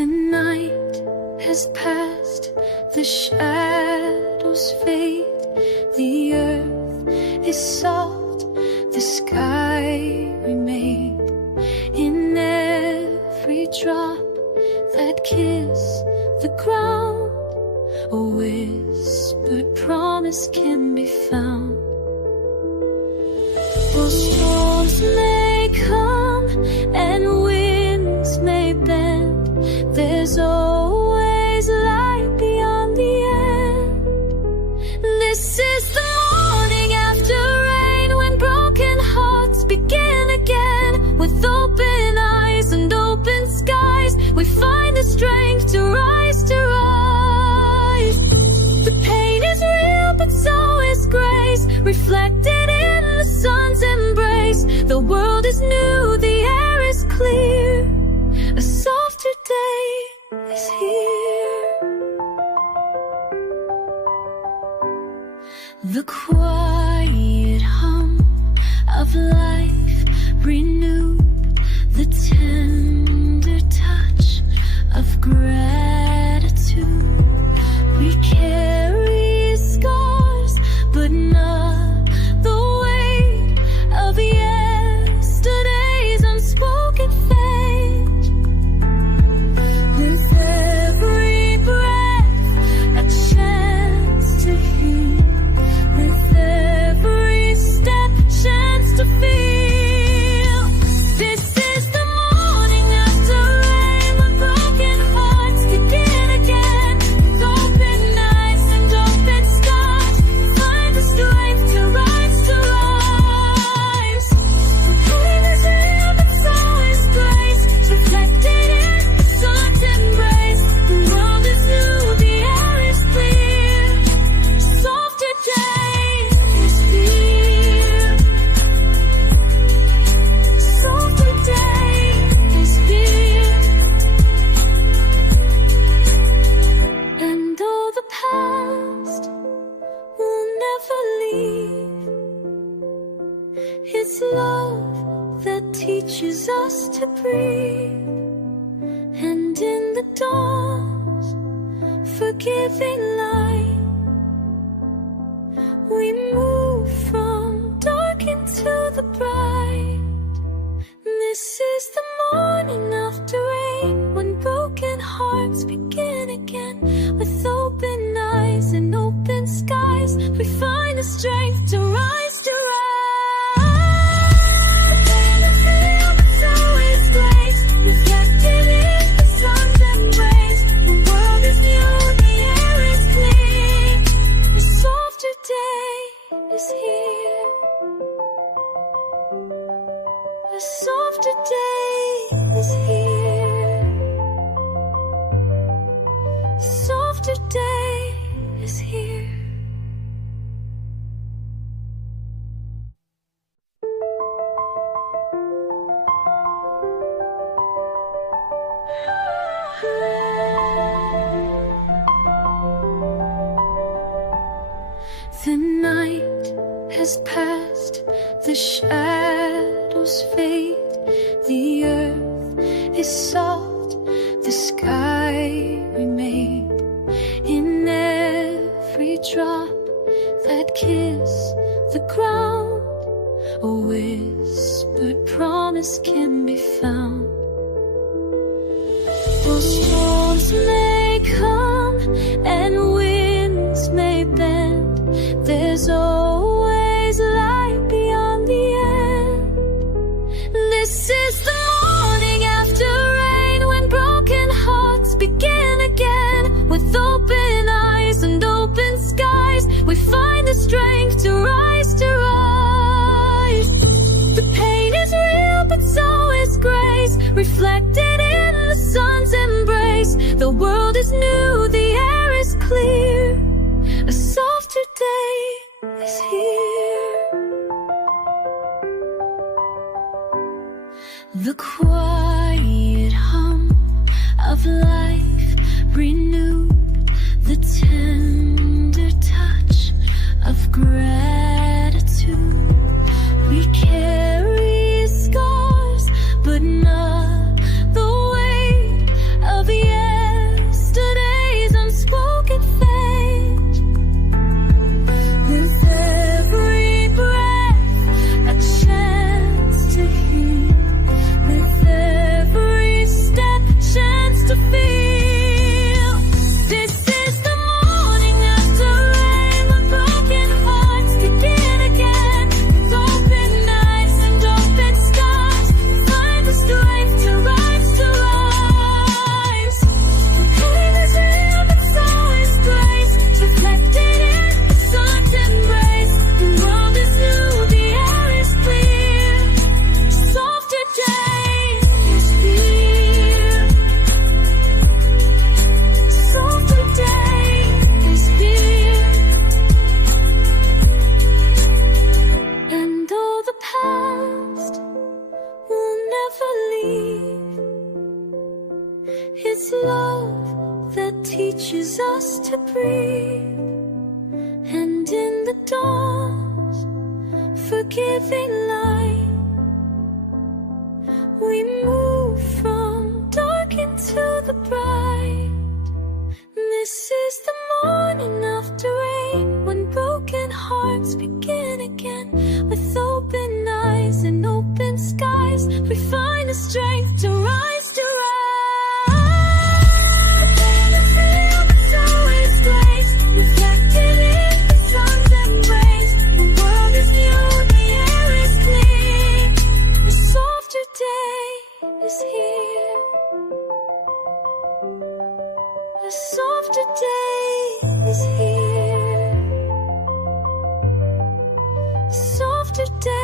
The night has passed, the shadows fade, the earth is soft, the sky remained. In every drop that kiss the ground, a whispered promise can be found. Though storms may come and winds may bend, there's always light beyond the end. This is the morning after rain, when broken hearts begin again. With open eyes and open skies, we find the strength to rise, to rise. The pain is real, but so is grace, reflected in the sun's embrace. The world is new, the air is clear, a softer day is here. The quiet hum of life renewed, the tender touch of gratitude. We carry scars, but not the weight of yesterday's unspoken fate. With every breath, a chance to heal. With every step, chance to feel. This is the morning after rain, when broken hearts begin again. With open eyes and open skies, find the strength to rise, to rise. Pain is real, but so is grace, reflected in the sun's embrace. The world is new, the air is clear, softer day is here. Softer day is here. And though the past will never leave, it's love that teaches us to breathe. And in the dawn's forgiving light, we move from dark into the bright. This is the morning after rain, when broken hearts begin again. With open eyes and open skies, we find the strength to rise, to rise. The pain is real, but so is grace, reflected in the sun's embrace. The world is new, the air is clean, a softer day is here. A softer day is here. A softer day is here. The night has passed, the shadows fade, the earth is soft, the sky remained. In every drop that kiss the ground, a whispered promise can be found. Though storms may come and winds may bend, there's always light beyond the end. This is the morning after rain, when broken hearts begin again. With open eyes and open skies, we find the strength to rise, to rise. The pain is real, but so is grace, reflected in the sun's embrace. The world is new, the air is clear, a softer day is here. The quiet hum of life renewed, the tender touch of gratitude. We carry scars, but not the weight of the It's love that teaches us to breathe, and in the dawn's forgiving light, we move from dark into the bright. This is the morning after rain, when broken hearts begin again. With open eyes and open skies, we find the strength to rise, to rise. The field always stays, reflected in the sun's embrace. The world is new, the air is clean. A softer day is here. A softer day is here. A softer day